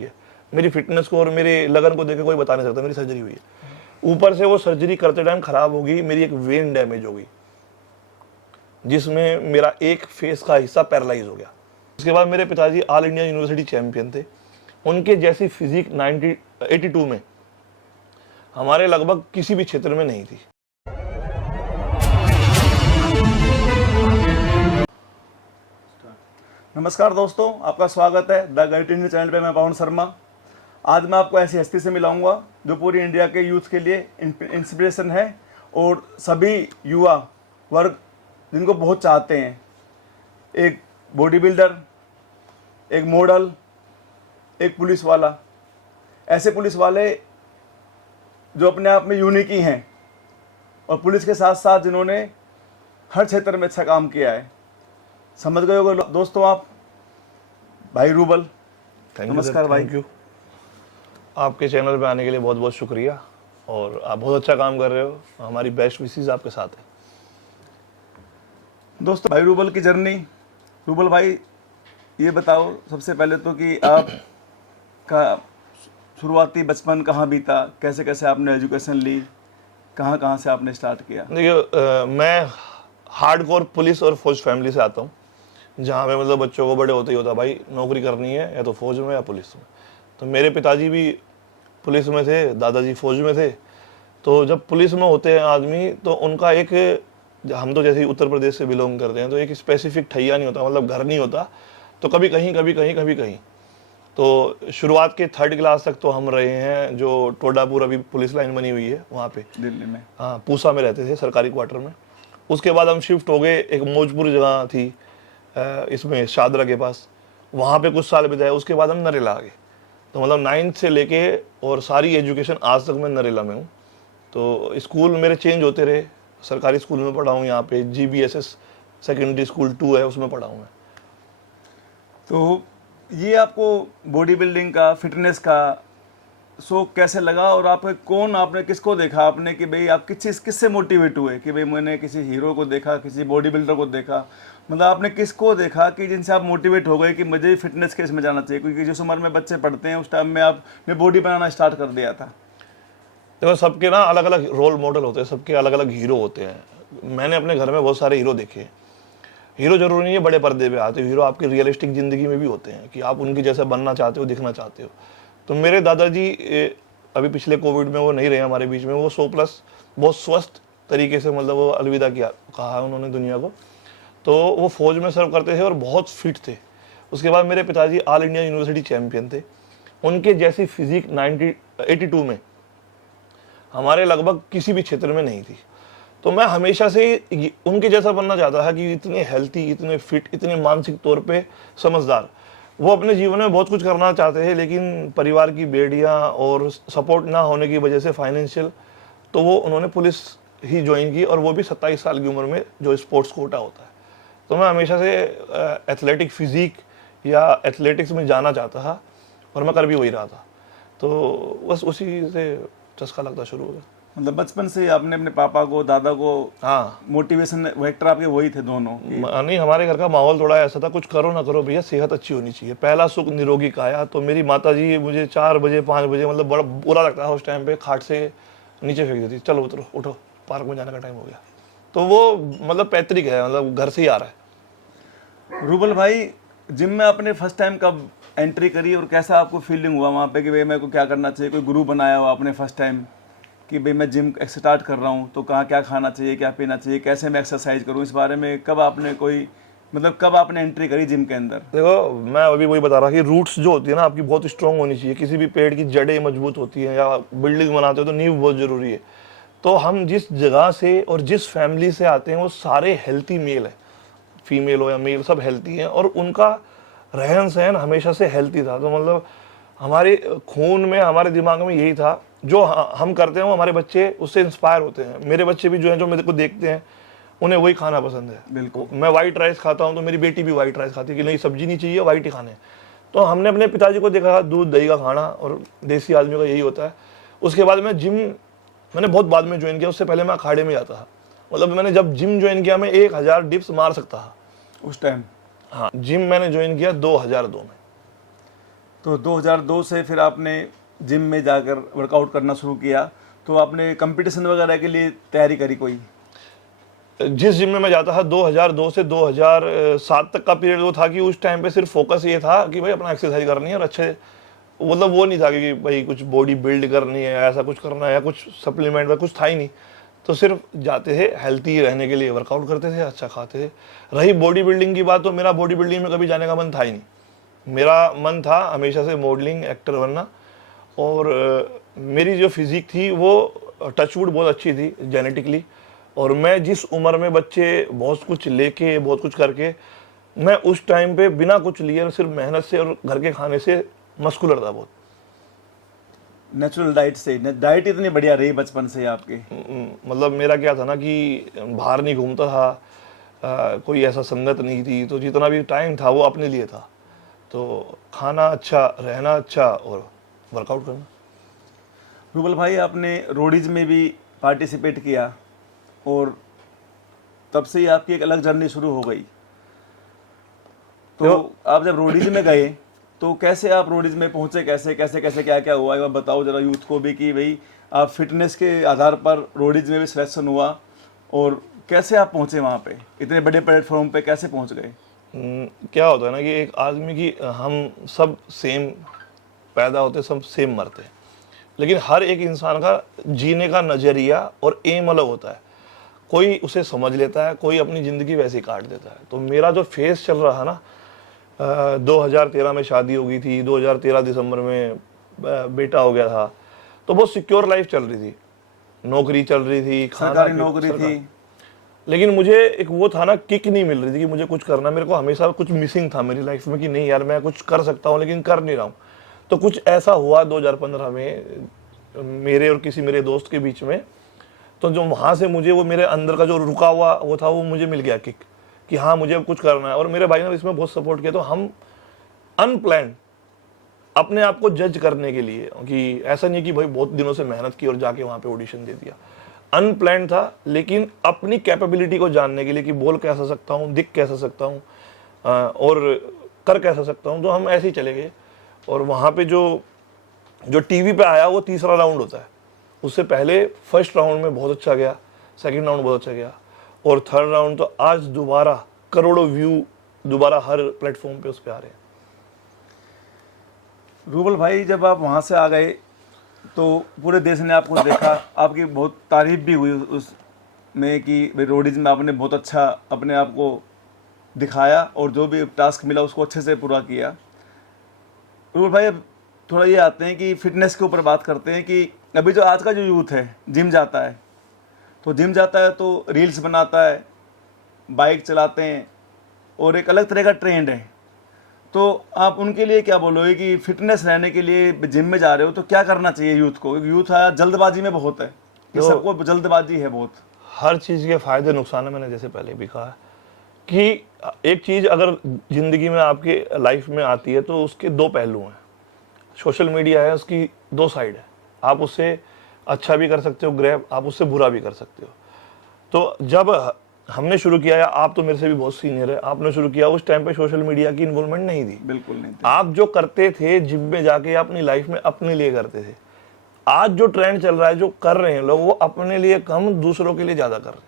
है। मेरी फिटनेस को और मेरे लगन को देख के कोई बता नहीं सकता मेरी सर्जरी हुई है। ऊपर से वो सर्जरी करते टाइम खराब होगी, मेरी एक वेन डैमेज हो गई जिसमें मेरा एक फेस का हिस्सा पैरालाइज हो गया। उसके बाद मेरे पिताजी ऑल इंडिया यूनिवर्सिटी चैंपियन थे। उनके जैसी फिजिक 1982 में हमारे लगभग किसी भी क्षेत्र में नहीं थी। नमस्कार दोस्तों, आपका स्वागत है द गाइड इंडिया चैनल पे। मैं पवन शर्मा। आज मैं आपको ऐसी हस्ती से मिलाऊंगा जो पूरी इंडिया के यूथ के लिए इंस्पिरेशन है और सभी युवा वर्ग जिनको बहुत चाहते हैं। एक बॉडी बिल्डर, एक मॉडल, एक पुलिस वाला। ऐसे पुलिस वाले जो अपने आप में यूनिक ही हैं और पुलिस के साथ साथ जिन्होंने हर क्षेत्र में अच्छा काम किया है। समझ गए होगे दोस्तों आप, भाई रूबल। नमस्कार भाई। Thank you. आपके चैनल पे आने के लिए बहुत बहुत शुक्रिया और आप बहुत अच्छा काम कर रहे हो। हमारी बेस्ट विशेस आपके साथ है। दोस्तों, भाई रूबल की जर्नी। रूबल भाई, ये बताओ सबसे पहले तो कि आप का शुरुआती बचपन कहाँ बीता, कैसे कैसे आपने एजुकेशन ली, कहाँ कहाँ से आपने स्टार्ट किया? देखिए, मैं हार्डकोर पुलिस और फौज फैमिली से आता हूँ, जहाँ पे मतलब बच्चों को बड़े होते ही होता भाई नौकरी करनी है या तो फौज में या पुलिस में। तो मेरे पिताजी भी पुलिस में थे, दादाजी फौज में थे। तो जब पुलिस में होते हैं आदमी तो उनका एक, हम तो जैसे उत्तर प्रदेश से बिलोंग करते हैं तो एक स्पेसिफिक ठैया नहीं होता, मतलब घर नहीं होता। तो कभी कहीं कभी कहीं कभी कहीं। तो शुरुआत के 3rd क्लास तक तो हम रहे हैं जो टोडापुर अभी पुलिस लाइन बनी हुई है वहाँ पे, दिल्ली में। हाँ, पूसा में रहते थे, सरकारी क्वार्टर में। उसके बाद हम शिफ्ट हो गए, एक मौजपुर जगह थी इसमें शादरा के पास, वहाँ पे कुछ साल बिताए। उसके बाद हम नरेला आ गए। तो मतलब 9th से लेके और सारी एजुकेशन आज तक मैं नरेला में हूँ। तो स्कूल मेरे चेंज होते रहे। सरकारी स्कूल में पढ़ा हूँ, यहाँ पे GBSS सेकेंडरी स्कूल 2 है, उसमें पढ़ा हूँ मैं। तो ये आपको बॉडी बिल्डिंग का, फिटनेस का शौक कैसे लगा और आपने किसको देखा आपने कि भाई आप किससे मोटिवेट हुए कि भाई मैंने किसी हीरो को देखा, किसी बॉडी बिल्डर को देखा? मतलब आपने किसको देखा कि जिनसे आप मोटिवेट हो गए कि मुझे फिटनेस केस में जाना चाहिए? क्योंकि जिस उम्र में बच्चे पढ़ते हैं उस टाइम में आपने बॉडी बनाना स्टार्ट कर दिया था। देखो, सबके ना अलग अलग रोल मॉडल होते हैं, सबके अलग अलग हीरो होते हैं। मैंने अपने घर में बहुत सारे हीरो देखे हैं। हीरो जरूरी नहीं है बड़े पर्दे पे आते, हीरो आपकी रियलिस्टिक ज़िंदगी में भी होते हैं कि आप उनकी जैसे बनना चाहते हो, दिखना चाहते हो। तो मेरे दादाजी अभी पिछले कोविड में वो नहीं रहे हमारे बीच में। वो 100+ बहुत स्वस्थ तरीके से मतलब वो अलविदा किया, कहा उन्होंने दुनिया को। तो वो फौज में सर्व करते थे और बहुत फिट थे। उसके बाद मेरे पिताजी ऑल इंडिया यूनिवर्सिटी चैंपियन थे। उनके जैसी फिजिक 1982 में हमारे लगभग किसी भी क्षेत्र में नहीं थी। तो मैं हमेशा से उनके जैसा बनना चाहता था कि इतने हेल्थी, इतने फिट, इतने मानसिक तौर पे समझदार। वो अपने जीवन में बहुत कुछ करना चाहते थे, लेकिन परिवार की बेड़ियाँ और सपोर्ट ना होने की वजह से फाइनेंशियल, तो वो उन्होंने पुलिस ही ज्वाइन की, और वो भी 27 साल की उम्र में, जो स्पोर्ट्स कोटा होता है। तो मैं हमेशा से एथलेटिक फिजिक या एथलेटिक्स में जाना चाहता था और मैं कर भी वही रहा था। तो बस उसी से चस्का लगता शुरू हो गया। मतलब बचपन से आपने अपने पापा को, दादा को, हाँ, मोटिवेशन वेक्टर आपके वही थे दोनों? नहीं, हमारे घर का माहौल थोड़ा ऐसा था, कुछ करो ना करो भैया, सेहत अच्छी होनी चाहिए, पहला सुख निरोगी काया। तो मेरी माता जी मुझे 4 बजे 5 बजे, मतलब बड़ा बुरा लगता था उस टाइम पे, खाट से नीचे फेंक देती, चलो उतरो, उठो, पार्क में जाने का टाइम हो गया। तो वो मतलब पैतृक है, मतलब घर से ही आ रहा है। रूबल भाई, जिम में आपने फर्स्ट टाइम कब एंट्री करी और कैसा आपको फीलिंग हुआ वहाँ पे कि भाई मेरे को क्या करना चाहिए? कोई गुरु बनाया हो आपने फर्स्ट टाइम कि भाई मैं जिम स्टार्ट कर रहा हूँ तो कहाँ क्या खाना चाहिए, क्या पीना चाहिए, कैसे मैं एक्सरसाइज करूँ? इस बारे में कब आपने एंट्री करी जिम के अंदर? देखो, मैं अभी वही बता रहा कि रूट्स जो होती है ना आपकी, बहुत स्ट्रांग होनी चाहिए। किसी भी पेड़ की जड़ें मजबूत होती हैं, या बिल्डिंग बनाते हो तो नींव बहुत ज़रूरी है। तो हम जिस जगह से और जिस फैमिली से आते हैं वो सारे हेल्थी मेल हैं, फीमेल हो या मेल, सब हेल्थी हैं, और उनका रहन सहन हमेशा से हेल्थी था। तो मतलब हमारे खून में, हमारे दिमाग में यही था, जो हम करते हैं वो हमारे बच्चे उससे इंस्पायर होते हैं। मेरे बच्चे भी जो हैं, जो मेरे को देखते हैं, उन्हें वही खाना पसंद है। बिल्कुल। मैं वाइट राइस खाता हूँ तो मेरी बेटी भी वाइट राइस खाती है कि नहीं, सब्जी नहीं चाहिए, वाइट ही खाने। तो हमने अपने पिताजी को देखा दूध दही का खाना, और देसी आदमी का यही होता है। उसके बाद मैं जिम मैंने बहुत बाद में ज्वाइन किया, उससे पहले मैं अखाड़े में जाता था। मतलब मैंने जब जिम ज्वाइन किया मैं 1000 डिप्स मार सकता था उस टाइम। हाँ, जिम मैंने ज्वाइन किया 2002 में। तो 2002 से फिर आपने जिम में जाकर वर्कआउट करना शुरू किया, तो आपने कंपटीशन वगैरह के लिए तैयारी करी कोई? जिस जिम में मैं जाता था 2002 से 2007 तक का पीरियड वो था कि उस टाइम पे सिर्फ फोकस ये था कि भाई अपना एक्सरसाइज करनी है और अच्छे, मतलब वो नहीं था कि भाई कुछ बॉडी बिल्ड करनी है, ऐसा कुछ करना है या कुछ सप्लीमेंट में कुछ था ही नहीं। तो सिर्फ जाते थे हेल्थी रहने के लिए, वर्कआउट करते थे, अच्छा खाते थे। रही बॉडी बिल्डिंग की बात, तो मेरा बॉडी बिल्डिंग में कभी जाने का मन था ही नहीं। मेरा मन था हमेशा से मॉडलिंग, एक्टर बनना। और मेरी जो फिजिक थी वो टचवुड बहुत अच्छी थी जेनेटिकली। और मैं जिस उम्र में बच्चे बहुत कुछ लेके, बहुत कुछ करके, मैं उस टाइम पे बिना कुछ लिए सिर्फ मेहनत से और घर के खाने से मस्कुलर था बहुत। नेचुरल डाइट से, डाइट इतनी बढ़िया रही बचपन से आपकी? मतलब मेरा क्या था ना कि बाहर नहीं घूमता था, कोई ऐसा संगत नहीं थी, तो जितना भी टाइम था वो अपने लिए था। तो खाना अच्छा, रहना अच्छा और वर्कआउट करना। रूबल भाई, आपने रोडीज में भी पार्टिसिपेट किया और तब से ही आपकी एक अलग जर्नी शुरू हो गई। तो आप जब रोडीज में गए तो कैसे आप रोडीज में पहुंचे, कैसे कैसे कैसे क्या क्या हुआ, एक बार बताओ जरा यूथ को भी कि भाई आप फिटनेस के आधार पर रोडीज में भी सिलेक्शन हुआ और कैसे आप पहुंचे वहाँ पे, इतने बड़े प्लेटफॉर्म पे कैसे पहुंच गए? क्या होता है ना कि एक आदमी की, हम सब सेम पैदा होते, सब सेम मरते हैं, लेकिन हर एक इंसान का जीने का नज़रिया और एम अलग होता है। कोई उसे समझ लेता है, कोई अपनी ज़िंदगी वैसे ही काट देता है। तो मेरा जो फेस चल रहा ना, 2013 में शादी हो गई थी, 2013 दिसंबर में बेटा हो गया था, तो बहुत सिक्योर लाइफ चल रही थी, नौकरी चल रही थी, सरकारी नौकरी थी। लेकिन मुझे एक वो था ना, किक नहीं मिल रही थी कि मुझे कुछ करना। मेरे को हमेशा कुछ मिसिंग था मेरी लाइफ में कि नहीं यार मैं कुछ कर सकता हूँ लेकिन कर नहीं रहा हूँ। तो कुछ ऐसा हुआ 2015 में मेरे और किसी मेरे दोस्त के बीच में, तो जो वहाँ से मुझे वो मेरे अंदर का जो रुका हुआ वो था, वो मुझे मिल गया किक कि हाँ मुझे अब कुछ करना है। और मेरे भाई ने इसमें बहुत सपोर्ट किया। तो हम अनप्लान्ड अपने आप को जज करने के लिए, कि ऐसा नहीं कि भाई बहुत दिनों से मेहनत की और जाके वहाँ पे ऑडिशन दे दिया, अनप्लान्ड था, लेकिन अपनी कैपेबिलिटी को जानने के लिए कि बोल कैसा सकता हूँ, दिख कैसा सकता हूँ और कर कैसा सकता हूँ। तो हम ऐसे ही चले गए। और वहाँ पे जो टीवी पे आया वो तीसरा राउंड होता है, उससे पहले फर्स्ट राउंड में बहुत अच्छा गया, सेकंड राउंड बहुत अच्छा गया और थर्ड राउंड। तो आज दोबारा करोड़ों व्यू दोबारा हर प्लेटफॉर्म पे उस पे आ रहे हैं। रूबल भाई, जब आप वहाँ से आ गए तो पूरे देश ने आपको देखा, आपकी बहुत तारीफ भी हुई उसमें कि भाई रोडीज में आपने बहुत अच्छा अपने आप को दिखाया और जो भी टास्क मिला उसको अच्छे से पूरा किया। रूबल भाई, अब थोड़ा ये आते हैं कि फिटनेस के ऊपर बात करते हैं कि अभी जो आज का जो यूथ है जिम जाता है, तो जिम जाता है तो रील्स बनाता है, बाइक चलाते हैं और एक अलग तरह का ट्रेंड है। तो आप उनके लिए क्या बोलोगे कि फिटनेस रहने के लिए जिम में जा रहे हो तो क्या करना चाहिए यूथ को? यूथ जल्दबाजी में बहुत है कि सबको जल्दबाजी है बहुत। हर चीज़ के फायदे नुकसान है। मैंने जैसे पहले भी कहा कि एक चीज़ अगर ज़िंदगी में आपके लाइफ में आती है तो उसके दो पहलू हैं। सोशल मीडिया है, उसकी दो साइड है। आप उससे अच्छा भी कर सकते हो ग्रैब, आप उससे बुरा भी कर सकते हो। तो जब हमने शुरू किया, या आप तो मेरे से भी बहुत सीनियर है, आपने शुरू किया, उस टाइम पे सोशल मीडिया की इन्वॉल्वमेंट नहीं थी। बिल्कुल नहीं थी। आप जो करते थे जिम में जाके अपनी लाइफ में अपने लिए करते थे। आज जो ट्रेंड चल रहा है, जो कर रहे हैं लोग, वो अपने लिए कम दूसरों के लिए ज़्यादा कर रहे हैं।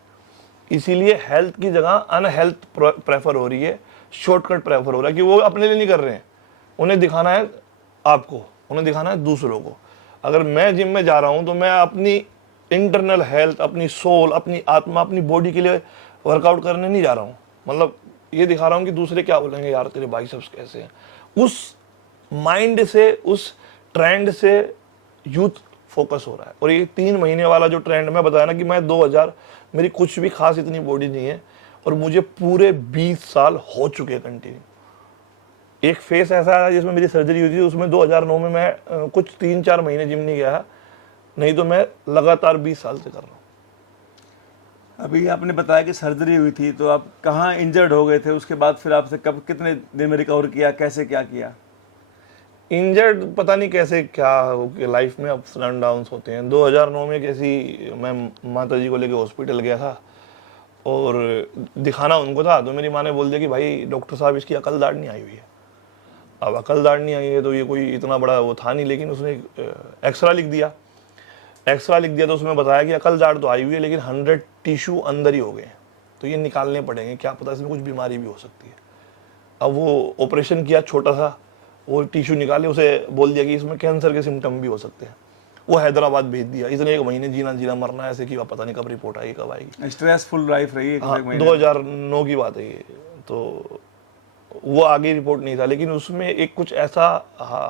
इसीलिए हेल्थ की जगह अनहेल्थ प्रेफर हो रही है, शॉर्टकट प्रेफर हो रहा है कि वो अपने लिए नहीं कर रहे हैं, उन्हें दिखाना है आपको, उन्हें दिखाना है दूसरों को। अगर मैं जिम में जा रहा हूं तो मैं अपनी इंटरनल हेल्थ, अपनी सोल, अपनी आत्मा, अपनी बॉडी के लिए वर्कआउट करने नहीं जा रहा हूं। मतलब ये दिखा रहा हूं कि दूसरे क्या बोलेंगे, यार तेरे बाइसेप्स कैसे हैं। उस माइंड से, उस ट्रेंड से यूथ फोकस हो रहा है। और ये 3 महीने वाला जो ट्रेंड मैं बताया ना कि मैं 2000, मेरी कुछ भी खास इतनी बॉडी नहीं है और मुझे पूरे 20 साल हो चुके हैं कंटिन्यू। एक फेस ऐसा आया जिसमें मेरी सर्जरी हुई थी, उसमें 2009 में मैं कुछ 3-4 महीने जिम नहीं गया, नहीं तो मैं लगातार 20 साल से कर रहा हूँ। अभी आपने बताया कि सर्जरी हुई थी, तो आप कहाँ इंजर्ड हो गए थे? उसके बाद फिर आपसे कब, कितने दिन में रिकवर किया, कैसे क्या किया? इंजर्ड पता नहीं कैसे क्या, लाइफ में अप्स एंड डाउन्स होते हैं। 2009 में कैसी, मैं माता जी को लेके हॉस्पिटल गया था और दिखाना उनको था, तो मेरी माँ ने बोल दिया कि भाई डॉक्टर साहब इसकी अकल दाढ़ नहीं आई हुई है। अब अकल दाढ़नी आई है तो ये कोई इतना बड़ा वो था नहीं, लेकिन उसने एक्सरा लिख दिया। एक्सरा लिख दिया तो उसमें बताया कि अकल दाढ़ तो आई हुई है लेकिन 100 टिश्यू अंदर ही हो गए हैं, तो ये निकालने पड़ेंगे, क्या पता इसमें कुछ बीमारी भी हो सकती है। अब वो ऑपरेशन किया छोटा सा, वो टिश्यू निकाले, उसे बोल दिया कि इसमें कैंसर के सिम्टम भी हो सकते हैं। वो हैदराबाद भेज दिया। इतने 1 महीने जीना जीना मरना ऐसे कि पता नहीं कब रिपोर्ट आएगी कब आएगी। स्ट्रेसफुल लाइफ रही है। हाँ, 2009 की बात है ये। तो वो आगे रिपोर्ट नहीं था, लेकिन उसमें एक कुछ ऐसा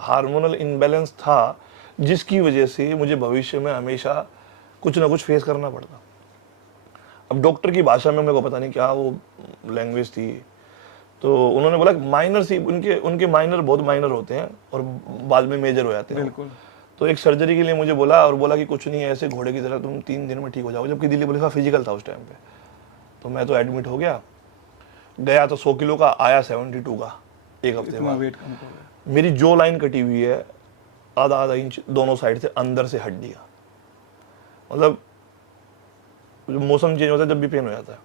हार्मोनल इनबैलेंस था जिसकी वजह से मुझे भविष्य में हमेशा कुछ ना कुछ फेस करना पड़ता। अब डॉक्टर की भाषा में मेरे को पता नहीं क्या वो लैंग्वेज थी, तो उन्होंने बोला माइनर सी, उनके माइनर बहुत माइनर होते हैं और बाद में मेजर हो जाते हैं। बिल्कुल। तो एक सर्जरी के लिए मुझे बोला और बोला कि कुछ नहीं है, ऐसे घोड़े की तरह तुम 3 दिन में ठीक हो जाओगे, जबकि दिल्ली पुलिस का फिजिकल था उस टाइम पे। तो मैं तो एडमिट हो गया तो 100 किलो का, आया 72 का 1 हफ्ते बाद। वेट कम हो गया। मेरी जो लाइन कटी हुई है आधा इंच दोनों साइड से अंदर से हड्डियाँ, मतलब मौसम चेंज होता है जब भी पेन हो जाता है।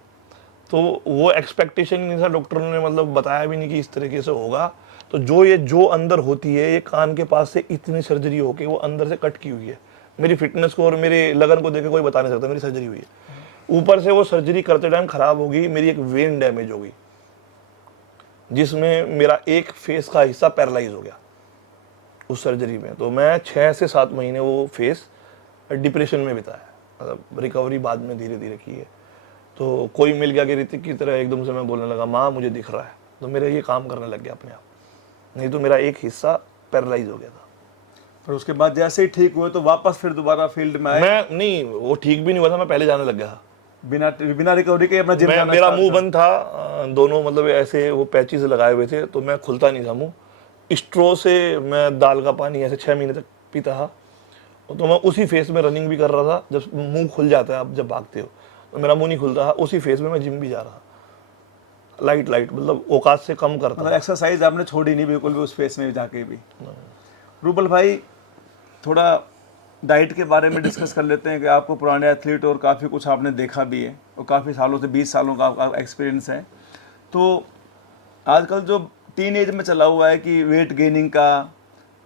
तो वो एक्सपेक्टेशन नहीं था, डॉक्टर ने मतलब बताया भी नहीं कि इस तरीके से होगा। तो जो अंदर होती है, ये कान के पास से इतनी सर्जरी होके वो अंदर से कट की हुई है। मेरी फिटनेस को और मेरे लगन को देख के कोई बता नहीं सकता मेरी सर्जरी हुई है। ऊपर से वो सर्जरी करते टाइम खराब होगी, मेरी एक वेन डैमेज हो गई जिसमें मेरा एक फेस का हिस्सा पैरालाइज हो गया उस सर्जरी में। तो मैं 6 से 7 महीने वो फेस डिप्रेशन में बिताया, मतलब रिकवरी बाद में धीरे धीरे की है। तो कोई मिल गया कि ऋतिक की तरह, एकदम से मैं बोलने लगा माँ मुझे दिख रहा है, तो मेरा ये काम करने लग गया अपने आप, नहीं तो मेरा एक हिस्सा पैरालाइज हो गया था। पर उसके बाद जैसे ही ठीक हुए तो वापस फिर दोबारा फील्ड में आए? मैं नहीं, वो ठीक भी नहीं हुआ था, मैं पहले जाने लग गया था बिना रिकवरी के अपना जिम जाना मेरा start मुंह कर। बंद था, दोनों मतलब ऐसे वो पैचेस लगाए हुए थे, तो मैं खुलता नहीं था मुंह। स्ट्रो से मैं दाल का पानी ऐसे 6 महीने तक पीता था। तो मैं उसी फेस में रनिंग भी कर रहा था, जब मुंह खुल जाता है आप जब भागते हो, तो मेरा मुंह नहीं खुलता था। उसी फेस में मैं जिम भी जा रहा था, लाइट मतलब औकात से कम करता मतलब था। एक्सरसाइज आपने छोड़ी नहीं बिल्कुल भी उस फेस में जाके भी। रूबल भाई, थोड़ा डाइट के बारे में डिस्कस कर लेते हैं कि आपको पुराने एथलीट और काफ़ी कुछ आपने देखा भी है और काफ़ी सालों से 20 सालों का आपका एक्सपीरियंस है। तो आजकल जो टीन एज में चला हुआ है कि वेट गेनिंग का,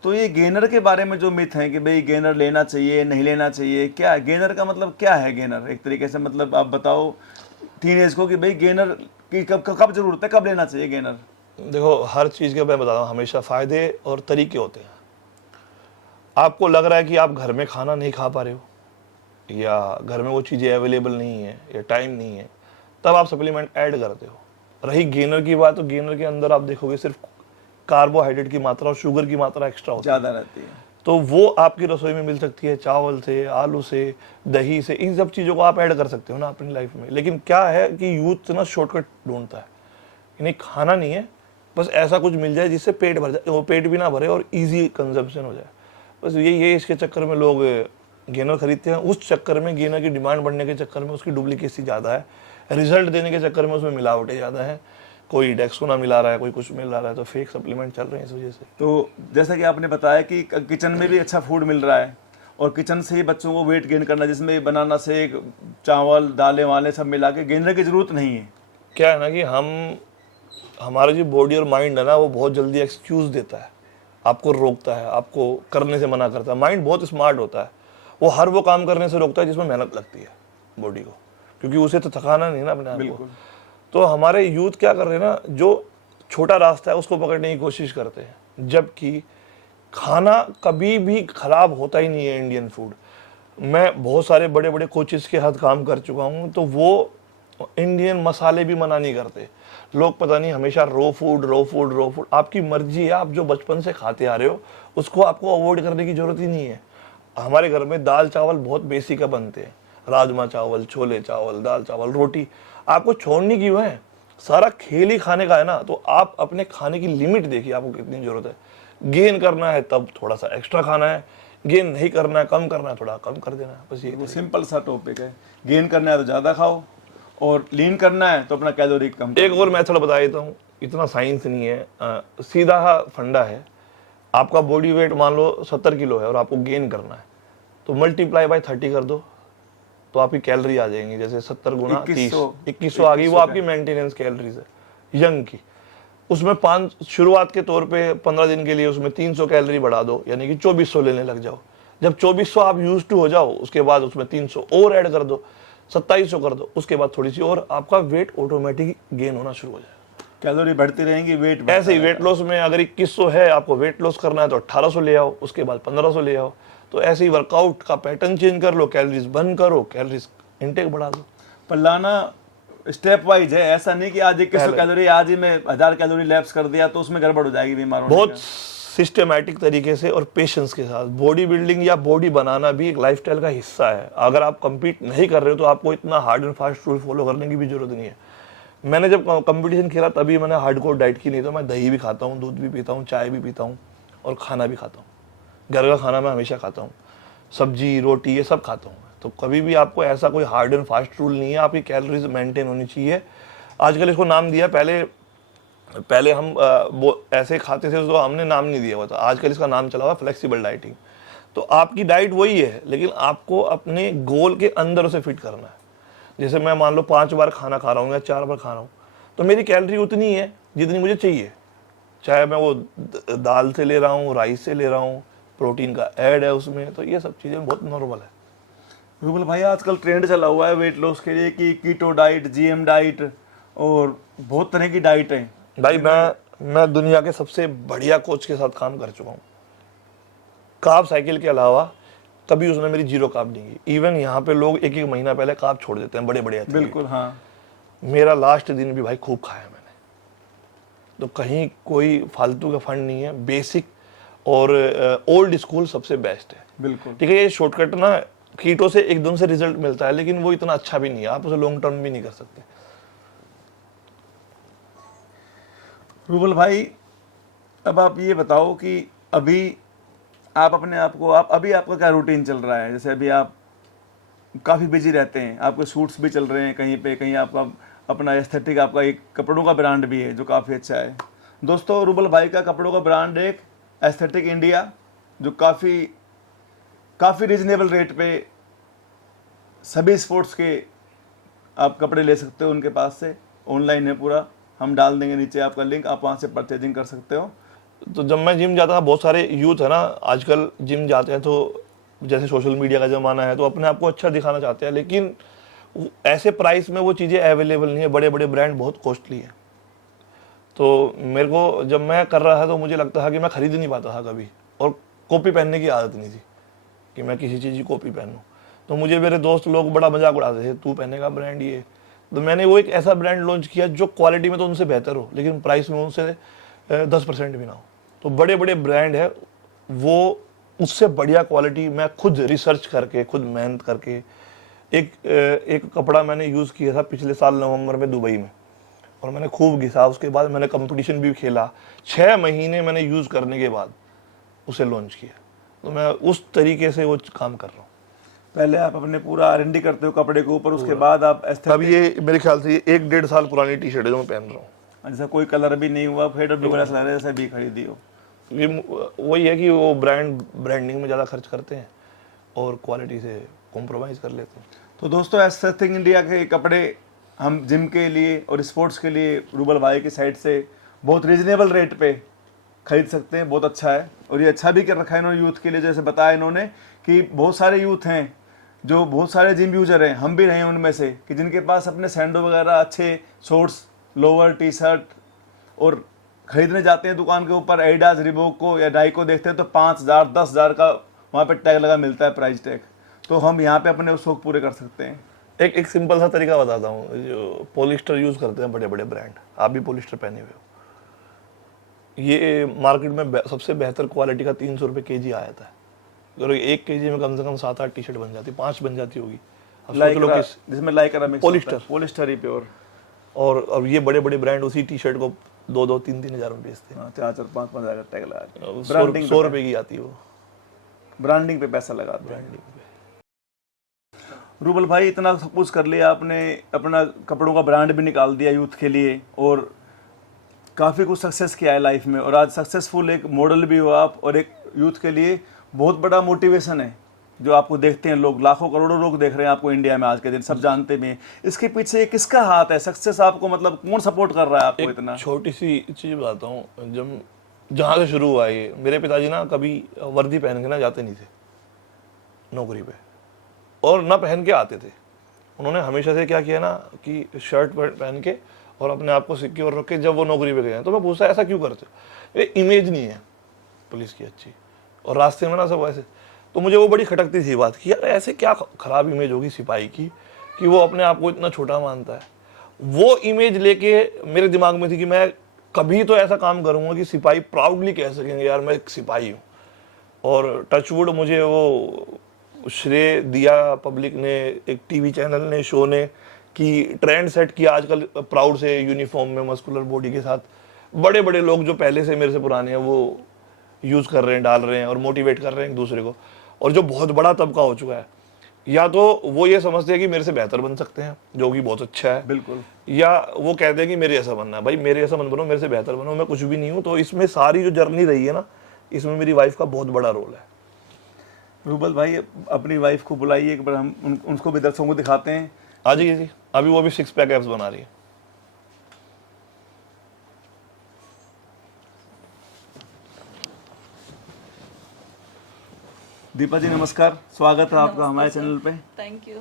तो ये गेनर के बारे में जो मिथ है कि भाई गेनर लेना चाहिए नहीं लेना चाहिए, क्या है गेनर का मतलब, क्या है गेनर एक तरीके से, मतलब आप बताओ टीन एज को कि भाई गेनर की कब जरूरत है, कब लेना चाहिए गेनर? देखो, हर चीज़ के मैं बताता हूँ हमेशा फ़ायदे और तरीके होते हैं। आपको लग रहा है कि आप घर में खाना नहीं खा पा रहे हो या घर में वो चीज़ें अवेलेबल नहीं है या टाइम नहीं है, तब आप सप्लीमेंट ऐड करते हो। रही गेनर की बात, तो गेनर के अंदर आप देखोगे सिर्फ कार्बोहाइड्रेट की मात्रा और शुगर की मात्रा एक्स्ट्रा होती है, ज़्यादा रहती है। तो वो आपकी रसोई में मिल सकती है चावल से, आलू से, दही से, इन सब चीज़ों को आप ऐड कर सकते हो ना अपनी लाइफ में। लेकिन क्या है कि यूथ ना शॉर्टकट ढूंढता है, इन्हें खाना नहीं है, बस ऐसा कुछ मिल जाए जिससे पेट भर जाए, वो पेट भी ना भरे और ईजी कंजप्शन हो जाए, बस ये इसके चक्कर में लोग गेनर खरीदते हैं। उस चक्कर में गेनर की डिमांड बढ़ने के चक्कर में उसकी डुप्लीकेसी ज़्यादा है, रिजल्ट देने के चक्कर में उसमें मिलावटें ज़्यादा है, कोई डेक्सोना मिला रहा है, कोई कुछ मिल रहा है, तो फेक सप्लीमेंट चल रहे हैं इस वजह से। तो जैसा कि आपने बताया कि किचन में भी अच्छा फूड मिल रहा है और किचन से ही बच्चों को वेट गेन करना, जिसमें बनाना शेक, चावल, दालें वाले सब मिला के, गेनर की ज़रूरत नहीं है। क्या है ना कि हमारा जो बॉडी और माइंड है ना, वो बहुत जल्दी एक्सक्यूज़ देता है, आपको रोकता है, आपको करने से मना करता है। माइंड बहुत स्मार्ट होता है, वो हर वो काम करने से रोकता है जिसमें मेहनत लगती है बॉडी को, क्योंकि उसे तो थकाना नहीं ना अपने आप को। तो हमारे यूथ क्या कर रहे हैं ना, जो छोटा रास्ता है उसको पकड़ने की कोशिश करते हैं, जबकि खाना कभी भी खराब होता ही नहीं है इंडियन फूड। मैं बहुत सारे बड़े बड़े कोचेस के हाथ काम कर चुका हूँ, तो वो इंडियन मसाले भी मना नहीं करते। लोग पता नहीं हमेशा रो फूड। आपकी मर्जी है, आप जो बचपन से खाते आ रहे हो उसको आपको अवॉइड करने की जरूरत ही नहीं है। हमारे घर में दाल चावल बहुत बेसिक बनते हैं, राजमा चावल, छोले चावल, दाल चावल, रोटी, आपको छोड़नी क्यों है? सारा खेल ही खाने का है ना। तो आप अपने खाने की लिमिट देखिए, आपको कितनी जरूरत है। गेन करना है तब थोड़ा सा एक्स्ट्रा खाना है, गेन नहीं करना है, कम करना है, थोड़ा कम कर देना है, बस ये सिंपल सा टॉपिक है। गेन करना है तो ज़्यादा खाओ और लीन करना है तो अपना कैलोरी कम। एक और मेथड बता देता हूँ, इतना साइंस नहीं है, सीधा फंडा है। आपका बॉडी वेट मान लो 70 किलो है और आपको गेन करना है, तो मल्टीप्लाई बाय 30 कर दो, तो आपकी कैलोरी आ जाएंगी। जैसे 70 गुना 30, 2100 आ गई, वो आपकी मेंटेनेंस कैलोरीज है यंग की। उसमें 5 शुरुआत के तौर पे 15 दिन के लिए उसमें 300 कैलोरी बढ़ा दो, यानी कि 2400 लेने लग जाओ। जब 2400 आप यूज टू हो जाओ, उसके बाद उसमें 300 और ऐड कर दो, 2700 कर दो, उसके बाद थोड़ी सी और, आपका वेट ऑटोमेटिक गेन होना शुरू हो जाएगा। कैलोरी बढ़ती रहेंगी, वेट ऐसे ही वेट लॉस में अगर 2100 है, आपको वेट लॉस करना है तो 1800 ले आओ, उसके बाद 1500 ले आओ। तो ऐसे ही वर्कआउट का पैटर्न चेंज कर लो, कैलोरीज बंद करो, कैलोरीज इनटेक बढ़ा दो। पर लाना स्टेप वाइज है, ऐसा नहीं कि आज 2100 कैलोरी आज ही मैं 1000 कैलोरी लैप्स कर दिया तो उसमें गड़बड़ हो जाएगी, बीमार होने बहुत सिस्टमैटिक तरीके से और पेशेंस के साथ। बॉडी बिल्डिंग या बॉडी बनाना भी एक लाइफस्टाइल का हिस्सा है। अगर आप compete नहीं कर रहे हो तो आपको इतना hard and fast rule follow करने की भी जरूरत नहीं है। मैंने जब कंपटीशन खेला तभी मैंने हार्डकोर डाइट की, नहीं तो मैं दही भी खाता हूँ, दूध भी पीता हूँ, चाय भी पीता हूँ और खाना भी खाता हूँ। घर का खाना मैं हमेशा खाता हूँ, सब्जी रोटी ये सब खाता हूँ। तो कभी भी आपको ऐसा कोई हार्ड एंड फास्ट रूल नहीं है, आपकी कैलोरीज मेंटेन होनी चाहिए। आजकल इसको नाम दिया, पहले हम वो ऐसे खाते थे तो हमने नाम नहीं दिया हुआ था। आजकल इसका नाम चला हुआ फ्लेक्सिबल डाइटिंग। तो आपकी डाइट वही है, लेकिन आपको अपने गोल के अंदर उसे फिट करना है। जैसे मैं मान लो 5 बार खाना खा रहा हूँ या 4 बार खा रहा हूँ, तो मेरी कैलोरी उतनी है जितनी मुझे चाहिए, चाहे मैं वो दाल से ले रहा हूँ, राइस से ले रहा हूँ, प्रोटीन का ऐड है उसमें, तो ये सब चीज़ें बहुत नॉर्मल है। रूबल भाई आजकल ट्रेंड चला हुआ है वेट लॉस के लिए कि कीटो डाइट, जीएम डाइट और बहुत तरह की डाइट है। भाई मैं दुनिया के सबसे बढ़िया कोच के साथ काम कर चुका हूँ। कार्ब साइकिल के अलावा कभी उसने मेरी 0 कार्ब नहीं की। इवन यहाँ पे लोग 1-1 महीना पहले कार्ब छोड़ देते हैं, बड़े बड़े एथलीट। बिल्कुल हाँ, मेरा लास्ट दिन भी भाई खूब खाया मैंने। तो कहीं कोई फालतू का फंड नहीं है, बेसिक और ओल्ड स्कूल सबसे बेस्ट है। बिल्कुल ठीक है, ये शॉर्टकट ना कीटो से एकदम से रिजल्ट मिलता है, लेकिन वो इतना अच्छा भी नहीं है, आप उसे लॉन्ग टर्म भी नहीं कर सकते। रूबल भाई अब आप ये बताओ कि अभी आप अपने आप को अभी आपका क्या रूटीन चल रहा है? जैसे अभी आप काफ़ी बिजी रहते हैं, आपके शूट्स भी चल रहे हैं, कहीं पे कहीं आपका अपना एस्थेटिक, आपका एक कपड़ों का ब्रांड भी है जो काफ़ी अच्छा है। दोस्तों रूबल भाई का कपड़ों का ब्रांड एक एस्थेटिक इंडिया, जो काफ़ी रिजनेबल रेट पे सभी स्पोर्ट्स के आप कपड़े ले सकते हो उनके पास से। ऑनलाइन है पूरा, हम डाल देंगे नीचे आपका लिंक, आप वहाँ से परचेजिंग कर सकते हो। तो जब मैं जिम जाता था, बहुत सारे यूथ है ना आजकल जिम जाते हैं, तो जैसे सोशल मीडिया का ज़माना है तो अपने आप को अच्छा दिखाना चाहते हैं, लेकिन ऐसे प्राइस में वो चीज़ें अवेलेबल नहीं है। बड़े बड़े ब्रांड बहुत कॉस्टली है। तो मेरे को जब मैं कर रहा था तो मुझे लगता था कि मैं खरीद नहीं पाता था कभी, और कॉपी पहनने की आदत नहीं थी कि मैं किसी चीज़ की कॉपी पहनूं। तो मुझे मेरे दोस्त लोग बड़ा मजाक उड़ाते थे, तू पहनेगा ब्रांड ये। तो मैंने वो एक ऐसा ब्रांड लॉन्च किया जो क्वालिटी में तो उनसे बेहतर हो, लेकिन प्राइस में उनसे 10% भी ना हो। तो बड़े बड़े ब्रांड है, वो उससे बढ़िया क्वालिटी मैं खुद रिसर्च करके, खुद मेहनत करके, एक कपड़ा मैंने यूज़ किया था पिछले साल नवंबर में दुबई में, और मैंने खूब घिसा। उसके बाद मैंने कंपटीशन भी खेला। 6 महीने मैंने यूज़ करने के बाद उसे लॉन्च किया। तो मैं उस तरीके से वो काम कर रहा हूँ। पहले आप अपने पूरा R&D करते हो कपड़े के ऊपर, उसके बाद आप अब ये मेरे ख्याल से 1-1.5 साल पुरानी टी शर्ट है जो मैं पहन रहा हूँ। जैसा कोई कलर भी नहीं हुआ, फेड और ब्लू जैसे भी खरीदी हो। ये वही है कि वो ब्रांडिंग में ज़्यादा खर्च करते हैं और क्वालिटी से कॉम्प्रोमाइज़ कर लेते हैं। तो दोस्तों एस्थेटिक इंडिया के कपड़े हम जिम के लिए और स्पोर्ट्स के लिए रूबल भाई की साइड से बहुत रीजनेबल रेट पे खरीद सकते हैं। बहुत अच्छा है, और ये अच्छा भी कर रखा है इन्होंने यूथ के लिए। जैसे बताया इन्होंने कि बहुत सारे यूथ हैं जो बहुत सारे जिम यूजर हैं, हम भी रहे हैं उनमें से, कि जिनके पास अपने सैंडो वगैरह अच्छे शॉर्ट्स, लोअर, टी शर्ट और खरीदने जाते हैं दुकान के ऊपर एडिडास, रिबॉक को या डाई को देखते हैं तो 5,000 10,000 का वहाँ पे टैग लगा मिलता है, प्राइस टैग। तो हम यहाँ पे अपने शौक पूरे कर सकते हैं। एक सिंपल सा तरीका बताता हूँ। जो पॉलिस्टर यूज़ करते हैं बड़े बड़े ब्रांड, आप भी पॉलिस्टर पहने हुए हो, ये मार्केट में सबसे बेहतर क्वालिटी का 300 रुपये केजी आ जाता है। अगर 1 केजी में कम से कम 7-8 टी शर्ट बन जाती, 5 बन जाती होगी। जिसमें लाइक्रा मिक्स पॉलिस्टर ही प्योर। और ये बड़े बड़े ब्रांड उसी टी शर्ट को 2-3 हज़ार में बेचते हैं। 4-5 हज़ार का टैग लगा, 100 रुपये की आती है वो। ब्रांडिंग पे पैसा लगाते हैं। रूबल भाई इतना सब कुछ कर लिया आपने, अपना कपड़ों का ब्रांड भी निकाल दिया यूथ के लिए, और काफ़ी कुछ सक्सेस किया है लाइफ में, और आज सक्सेसफुल एक मॉडल भी हो आप, और एक यूथ के लिए बहुत बड़ा मोटिवेशन है जो आपको देखते हैं लोग, लाखों करोड़ों लोग देख रहे हैं आपको इंडिया में आज के दिन, सब जानते भी हैं, इसके पीछे किसका हाथ है? सक्सेस आपको मतलब कौन सपोर्ट कर रहा है आपको इतना? छोटी सी चीज बताता हूँ। जब जहाँ से शुरू हुआ ये, मेरे पिताजी ना कभी वर्दी पहन के ना जाते नहीं थे नौकरी पे, और ना पहन के आते थे। उन्होंने हमेशा से क्या किया ना कि शर्ट पहन के और अपने आप को सिक्योर रख के जब वो नौकरी पे गए। तो मैं पूछता ऐसा क्यों करते हो? ये इमेज नहीं है पुलिस की अच्छी, और रास्ते में ना सब ऐसे। तो मुझे वो बड़ी खटकती थी बात कि यार ऐसे क्या खराब इमेज होगी सिपाही की कि वो अपने आप को इतना छोटा मानता है। वो इमेज लेके मेरे दिमाग में थी कि मैं कभी तो ऐसा काम करूंगा कि सिपाही प्राउडली कह सकेंगे यार मैं एक सिपाही हूँ। और टचवुड मुझे वो श्रेय दिया पब्लिक ने, एक टीवी चैनल ने, शो ने, कि ट्रेंड सेट किया आजकल प्राउड से यूनिफॉर्म में मस्कुलर बॉडी के साथ बड़े बड़े लोग जो पहले से मेरे से पुराने हैं वो यूज कर रहे हैं, डाल रहे हैं और मोटिवेट कर रहे हैं एक दूसरे को। और जो बहुत बड़ा तबका हो चुका है, या तो वो ये समझते हैं कि मेरे से बेहतर बन सकते हैं, जो कि बहुत अच्छा है, बिल्कुल, या वो कहते हैं कि मेरे ऐसा बनना है। भाई मेरे ऐसा मत बनो, मेरे से बेहतर बनो, मैं कुछ भी नहीं हूँ। तो इसमें सारी जो जर्नी रही है ना, इसमें मेरी वाइफ का बहुत बड़ा रोल है। रूबल भाई अपनी वाइफ को बुलाइए एक बार, हम उनको भी दर्शकों को दिखाते हैं। आ जाइए जी, अभी वो भी 6 पैक एप्स बना रही है। दीपा जी नमस्कार, स्वागत है आपका हमारे चैनल पे। Thank you.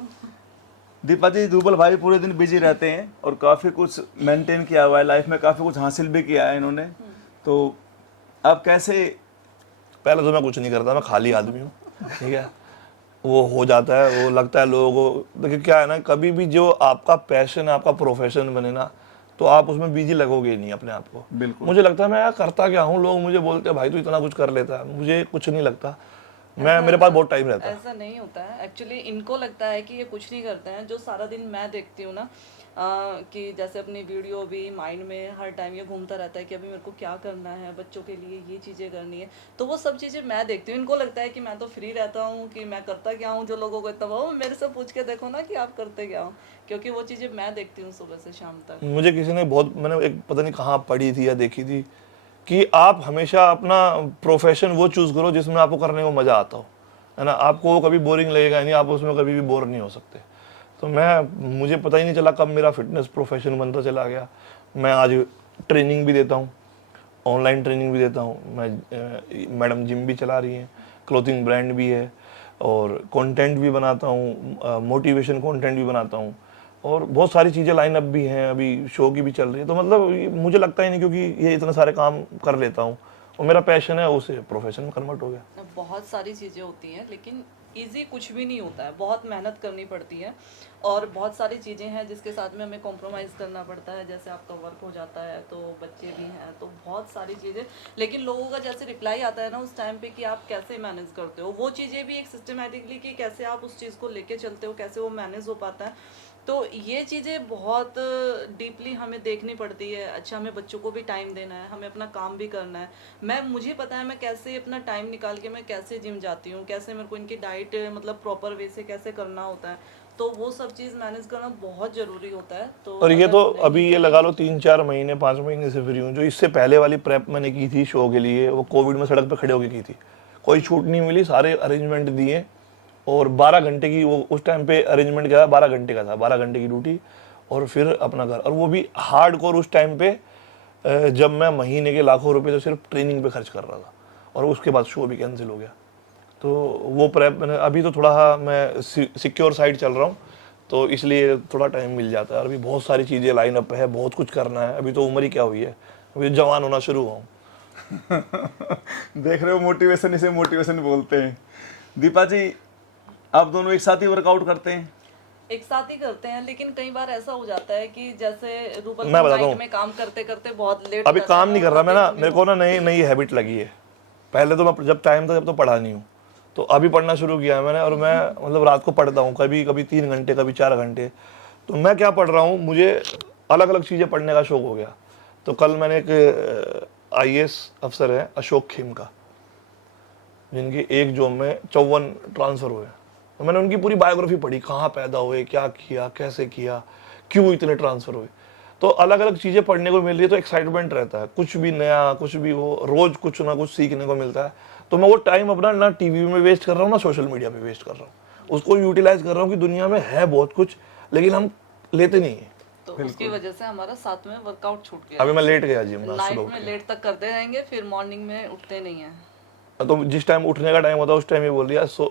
दीपा जी, रूबल भाई पूरे दिन बिजी रहते हैं और काफ़ी कुछ मेंटेन किया हुआ है लाइफ में, काफ़ी कुछ हासिल भी किया है इन्होंने। तो आप कैसे? पहले तो मैं कुछ नहीं करता, मैं खाली आदमी हूँ, ठीक है। वो हो जाता है, वो लगता है लोगों को। देखिए क्या है ना, कभी भी जो आपका पैशन है, आपका प्रोफेशन बने ना, तो आप उसमें बिजी लगोगे ही नहीं अपने आप को। बिल्कुल। मुझे लगता है मैं यार करता क्या हूँ, लोग मुझे बोलते हैं भाई तू इतना कुछ कर लेता है, मुझे कुछ नहीं लगता। मेरे पास बहुत टाइम रहता है। ऐसा नहीं होता है एक्चुअली, इनको लगता है कि ये कुछ नहीं करते हैं। जो सारा दिन मैं देखती हूँ ना कि जैसे अपनी वीडियो भी माइंड में हर टाइम ये घूमता रहता है कि अभी मेरे को क्या करना है, बच्चों के लिए ये चीज़ें करनी है, तो वो सब चीज़ें मैं देखती हूँ। इनको लगता है कि मैं तो फ्री रहता हूँ, कि मैं करता क्या हूँ। जो लोगों को इतना वो मेरे से पूछ के देखो ना कि आप करते क्या हो, क्योंकि वो चीज़ें मैं देखती हूँ सुबह से शाम तक। मुझे किसी ने बहुत, मैंने एक पता नहीं कहाँ पढ़ी थी या देखी थी कि आप हमेशा अपना प्रोफेशन वो चूज करो जिसमें आपको करने को मजा आता हो, है ना। आपको वो कभी बोरिंग लगेगा नहीं, आप उसमें कभी भी बोर नहीं हो सकते। तो मुझे पता ही नहीं चला कब मेरा फिटनेस प्रोफेशन बनता चला गया। मैं आज ट्रेनिंग भी देता हूँ, ऑनलाइन ट्रेनिंग भी देता हूँ मैं। मैडम जिम भी चला रही हैं, क्लोथिंग ब्रांड भी है, और कंटेंट भी बनाता हूँ, मोटिवेशन कंटेंट भी बनाता हूँ, और बहुत सारी चीज़ें लाइन अप भी हैं, अभी शो की भी चल रही है। तो मतलब मुझे लगता ही नहीं, क्योंकि ये इतने सारे काम कर लेता हूँ और मेरा पैशन है, उसे प्रोफेशन में कन्वर्ट हो गया। बहुत सारी चीज़ें होती हैं, लेकिन इजी कुछ भी नहीं होता है, बहुत मेहनत करनी पड़ती है, और बहुत सारी चीज़ें हैं जिसके साथ में हमें कॉम्प्रोमाइज़ करना पड़ता है। जैसे आपका वर्क हो जाता है, तो बच्चे भी हैं, तो बहुत सारी चीज़ें। लेकिन लोगों का जैसे रिप्लाई आता है ना उस टाइम पे कि आप कैसे मैनेज करते हो, वो चीज़ें भी एक सिस्टमेटिकली कि कैसे आप उस चीज़ को लेके चलते हो, कैसे वो मैनेज हो पाता है। तो ये चीज़ें बहुत डीपली हमें देखनी पड़ती है। अच्छा, हमें बच्चों को भी टाइम देना है, हमें अपना काम भी करना है। मुझे पता है मैं कैसे अपना टाइम निकाल के मैं कैसे जिम जाती हूँ, कैसे मेरे को इनकी डाइट मतलब प्रॉपर वे से कैसे करना होता है। तो वो सब चीज़ मैनेज करना बहुत ज़रूरी होता है। तो और ये तो अभी ये लगा लो 3-4 महीने 5 महीने से फ्री हूँ। जो इससे पहले वाली प्रेप मैंने की थी शो के लिए, वो कोविड में सड़क पे खड़े होके की थी, कोई छूट नहीं मिली, सारे अरेंजमेंट दिए, और 12 घंटे की वो उस टाइम पे अरेंजमेंट क्या था, 12 घंटे का था, 12 घंटे की ड्यूटी, और फिर अपना घर। और वो भी हार्डकोर उस टाइम पे, जब मैं महीने के लाखों रुपए तो सिर्फ ट्रेनिंग पे खर्च कर रहा था, और उसके बाद शो भी कैंसिल हो गया। तो वो प्रेप मैंने, अभी तो थोड़ा मैं सिक्योर साइड चल रहा हूँ, तो इसलिए थोड़ा टाइम मिल जाता है। और अभी बहुत सारी चीज़ें लाइन अप है, बहुत कुछ करना है। अभी तो उम्र ही क्या हुई है, अभी जवान होना शुरू हुआ हूँ। देख रहे हो, मोटिवेशन, इसे मोटिवेशन बोलते हैं। दीपा जी, आप दोनों एक साथ ही वर्कआउट करते हैं? एक साथ ही करते हैं, लेकिन कई बार ऐसा हो जाता है कि जैसे रूबल मैं बताता हूँ, में काम करते करते बहुत लेट अभी काम नहीं कर रहा मैं ना, मेरे को ना नई हैबिट लगी है। पहले तो मैं जब टाइम था जब तो पढ़ा नहीं हूँ, तो अभी पढ़ना शुरू किया है मैंने। और मैं मतलब रात को पढ़ता हूँ, कभी कभी 3 घंटे, कभी 4 घंटे। तो मैं क्या पढ़ रहा हूँ, मुझे अलग अलग चीज़ें पढ़ने का शौक हो गया। तो कल मैंने एक IAS अफसर है अशोक खेमका, जिनकी एक जॉब में 54 ट्रांसफ़र हुए, तो मैंने उनकी पूरी बायोग्राफी पढ़ी, कहाँ पैदा हुए, क्या किया, कैसे किया, क्यों इतने ट्रांसफ़र हुए। तो अलग अलग चीज़ें पढ़ने को मिल रही है, तो एक्साइटमेंट रहता है, कुछ भी नया, कुछ भी हो, रोज कुछ ना कुछ सीखने को मिलता है। तो मैं वो टाइम अपना ना टीवी में वेस्ट कर रहा हूँ, ना सोशल मीडिया पे वेस्ट कर रहा हूँ, उसको यूटिलाइज कर रहा हूँ कि दुनिया में है बहुत कुछ, लेकिन हम लेते नहीं है। तो उसकी वजह से हमारा साथ में वर्कआउट छूट गया। अभी मैं लेट गया जिम, नाइट में लेट तक करते रहेंगे, फिर मॉर्निंग में उठते नहीं है। तो जिस टाइम उठने का टाइम होता है उस टाइम ही बोल दिया सो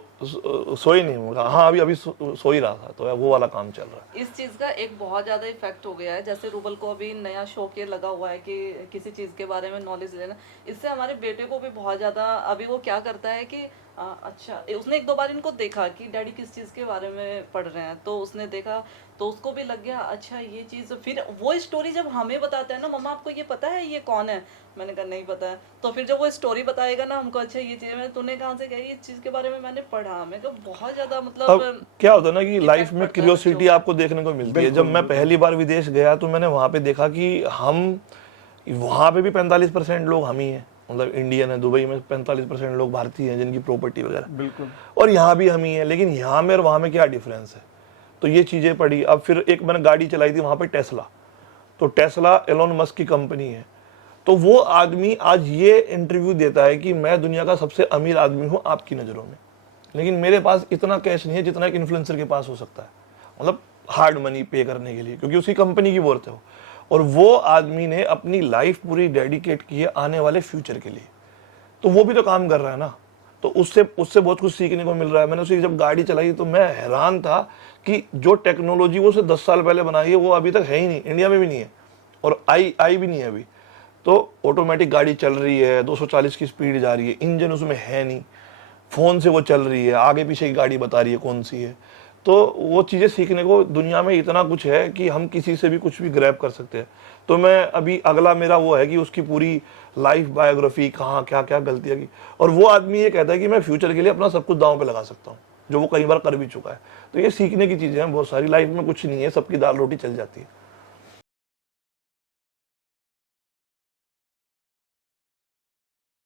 ही नहीं होगा। हाँ अभी सो ही रहा था, तो वो वाला काम चल रहा है। इस चीज का एक बहुत ज्यादा इफेक्ट हो गया है। जैसे रूबल को अभी नया शौक ये लगा हुआ है कि किसी चीज के बारे में नॉलेज लेना, इससे हमारे बेटे को भी बहुत ज्यादा, अभी वो क्या करता है कि अच्छा, उसने एक दो बार इनको देखा कि डैडी किस चीज के बारे में पढ़ रहे हैं, तो उसने देखा तो उसको भी लग गया अच्छा ये चीज। फिर वो स्टोरी जब हमें बताता है ना, मम्मा आपको ये पता है ये कौन है, मैंने कहा नहीं पता है, तो फिर जब वो स्टोरी बताएगा ना हमको, अच्छा ये चीज मैं तूने कहाँ से कही, इस चीज के बारे में मैंने पढ़ा, मैं कहा बहुत ज्यादा मतलब। अब क्या होता है ना कि लाइफ में क्यूरियोसिटी आपको देखने को मिलती है। जब मैं पहली बार विदेश गया तो मैंने वहां पे देखा कि हम वहां पे भी 45% लोग हम ही हैं, मतलब इंडियन है। दुबई में 45% लोग भारतीय हैं जिनकी प्रॉपर्टी वगैरह, बिल्कुल, और यहाँ भी हम ही हैं। लेकिन यहाँ में और वहाँ में क्या डिफरेंस है, तो ये चीज़ें पढ़ी। अब फिर एक मैंने गाड़ी चलाई थी वहाँ पे टेस्ला, तो टेस्ला एलोन मस्क की कंपनी है। तो वो आदमी आज ये इंटरव्यू देता है कि मैं दुनिया का सबसे अमीर आदमी हूँ आपकी नज़रों में, लेकिन मेरे पास इतना कैश नहीं है जितना एक इन्फ्लुएंसर के पास हो सकता है, मतलब हार्ड मनी पे करने के लिए, क्योंकि उसकी कंपनी की वर्थ है वो। और वो आदमी ने अपनी लाइफ पूरी डेडिकेट की है आने वाले फ्यूचर के लिए, तो वो भी तो काम कर रहा है ना, तो उससे बहुत कुछ सीखने को मिल रहा है। मैंने उसकी जब गाड़ी चलाई तो मैं हैरान था कि जो टेक्नोलॉजी वो उसे 10 साल पहले बनाई है वो अभी तक है ही नहीं, इंडिया में भी नहीं है, और आई भी नहीं है अभी। तो ऑटोमेटिक गाड़ी चल रही है, 240 की स्पीड जा रही है, इंजन उसमें है नहीं, फ़ोन से वो चल रही है, आगे पीछे की गाड़ी बता रही है कौन सी है। तो वो चीज़ें सीखने को दुनिया में इतना कुछ है कि हम किसी से भी कुछ भी ग्रैब कर सकते हैं। तो मैं अभी अगला मेरा वो है कि उसकी पूरी लाइफ बायोग्राफी, कहाँ क्या क्या गलतियाँ की, और वो आदमी ये कहता है कि मैं फ्यूचर के लिए अपना सब कुछ दांव पे लगा सकता हूँ, जो वो कई बार कर भी चुका है। तो ये सीखने की चीज़ें हैं बहुत सारी, लाइफ में कुछ नहीं है, सबकी दाल रोटी चल जाती है।